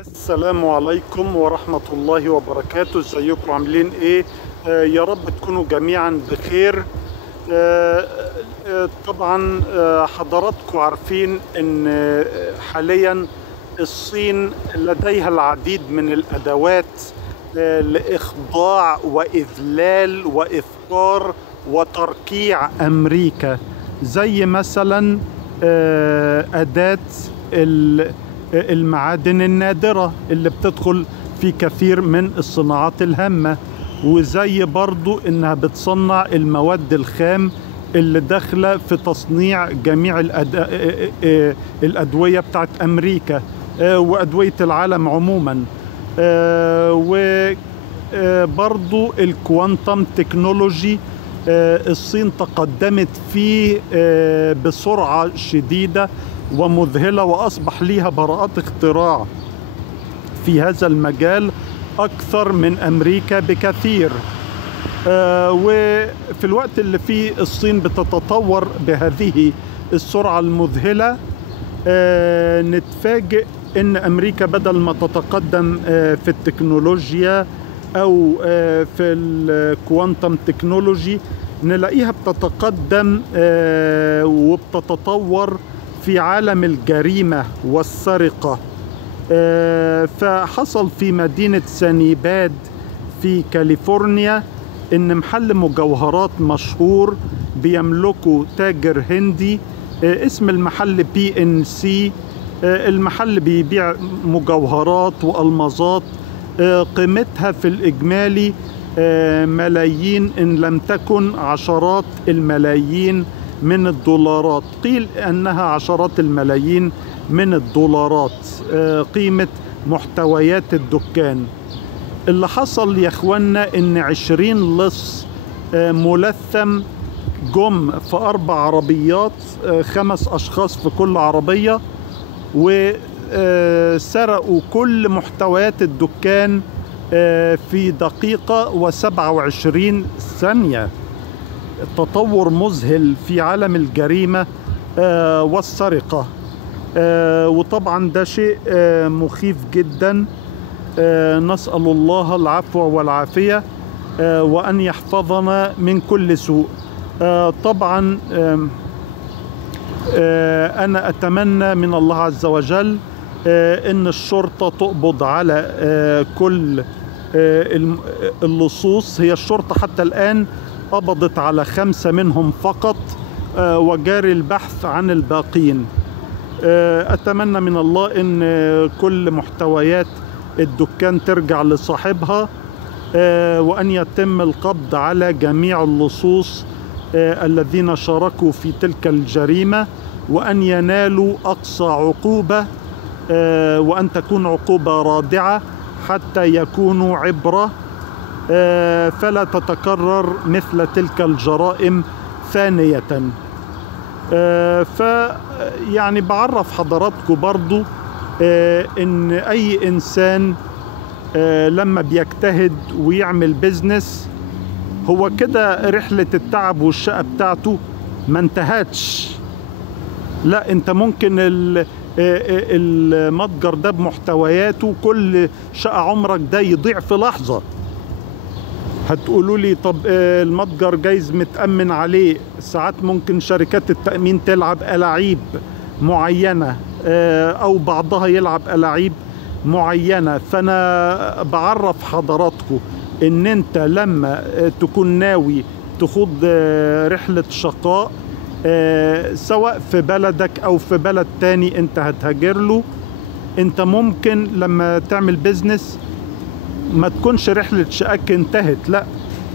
السلام عليكم ورحمة الله وبركاته. ازيكم عاملين ايه؟ يا رب تكونوا جميعا بخير. طبعا حضراتكم عارفين ان حاليا الصين لديها العديد من الادوات لإخضاع وإذلال وإفقار وتركيع أمريكا، زي مثلا أداة المعادن النادرة اللي بتدخل في كثير من الصناعات الهامة، وزي برضو إنها بتصنع المواد الخام اللي داخلة في تصنيع جميع الأدوية بتاعت أمريكا وأدوية العالم عموما. وبرضو الكوانتم تكنولوجي الصين تقدمت فيه بسرعة شديدة ومذهلة، وأصبح ليها براءات اختراع في هذا المجال أكثر من أمريكا بكثير. وفي الوقت اللي فيه الصين بتتطور بهذه السرعة المذهلة، نتفاجئ ان امريكا بدل ما تتقدم في التكنولوجيا او في الكوانتم تكنولوجي، نلاقيها بتتقدم وبتتطور في عالم الجريمة والسرقة. فحصل في مدينة سانيباد في كاليفورنيا ان محل مجوهرات مشهور بيملكه تاجر هندي، اسم المحل PNC. المحل بيبيع مجوهرات وألماظات قيمتها في الإجمالي ملايين إن لم تكن عشرات الملايين من الدولارات. قيل أنها عشرات الملايين من الدولارات قيمة محتويات الدكان. اللي حصل يا اخوانا ان 20 لص ملثم جم في 4 عربيات، 5 أشخاص في كل عربية، وسرقوا كل محتويات الدكان في دقيقة و27 ثانية. تطور مذهل في عالم الجريمة والسرقة، وطبعا ده شيء مخيف جدا. نسأل الله العفو والعافية وأن يحفظنا من كل سوء. طبعا أنا أتمنى من الله عز وجل أن الشرطة تقبض على كل اللصوص. هي الشرطة حتى الآن قبضت على 5 منهم فقط، وجاري البحث عن الباقين. أتمنى من الله أن كل محتويات الدكان ترجع لصاحبها، وأن يتم القبض على جميع اللصوص الذين شاركوا في تلك الجريمة، وأن ينالوا أقصى عقوبة، وأن تكون عقوبة رادعة حتى يكونوا عبرة، فلا تتكرر مثل تلك الجرائم ثانية. فيعني بعرف حضراتكم برضو إن أي إنسان لما بيجتهد ويعمل بيزنس، هو كده رحلة التعب والشقة بتاعته ما انتهتش. لا، انت ممكن المتجر ده بمحتوياته كل شقة عمرك ده يضيع في لحظة. هتقولوا لي طب المتجر جايز متأمن عليه. ساعات ممكن شركات التأمين تلعب ألاعيب معينة، أو بعضها يلعب ألاعيب معينة. فأنا بعرف حضراتكم ان انت لما تكون ناوي تخوض رحلة شقاء، سواء في بلدك او في بلد تاني انت هتهاجر له، انت ممكن لما تعمل بيزنس ما تكونش رحلة شقاك انتهت، لا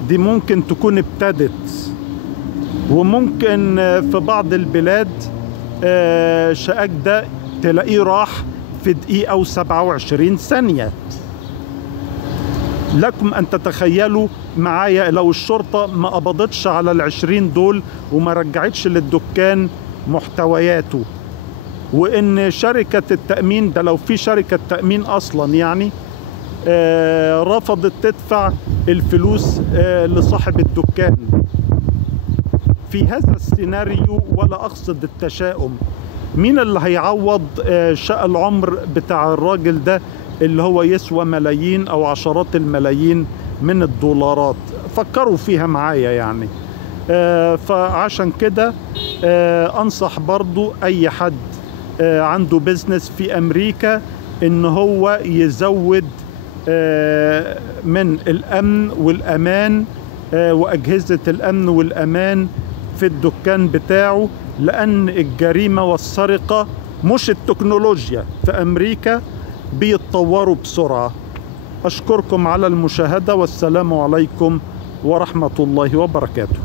دي ممكن تكون ابتدت. وممكن في بعض البلاد شقاك ده تلاقيه راح في دقيقة و27 ثانية. لكم أن تتخيلوا معايا لو الشرطة ما قبضتش على ال20 دول وما رجعتش للدكان محتوياته، وإن شركة التأمين ده، لو في شركة تأمين أصلا يعني، رفضت تدفع الفلوس لصاحب الدكان. في هذا السيناريو، ولا أقصد التشاؤم، مين اللي هيعوض شقى العمر بتاع الراجل ده اللي هو يسوى ملايين أو عشرات الملايين من الدولارات. فكروا فيها معايا يعني. فعشان كده أنصح برضو أي حد عنده بيزنس في أمريكا إن هو يزود من الأمن والأمان وأجهزة الأمن والأمان في الدكان بتاعه، لأن الجريمة والسرقة مش التكنولوجيا في أمريكا بيتطوروا بسرعة. أشكركم على المشاهدة، والسلام عليكم ورحمة الله وبركاته.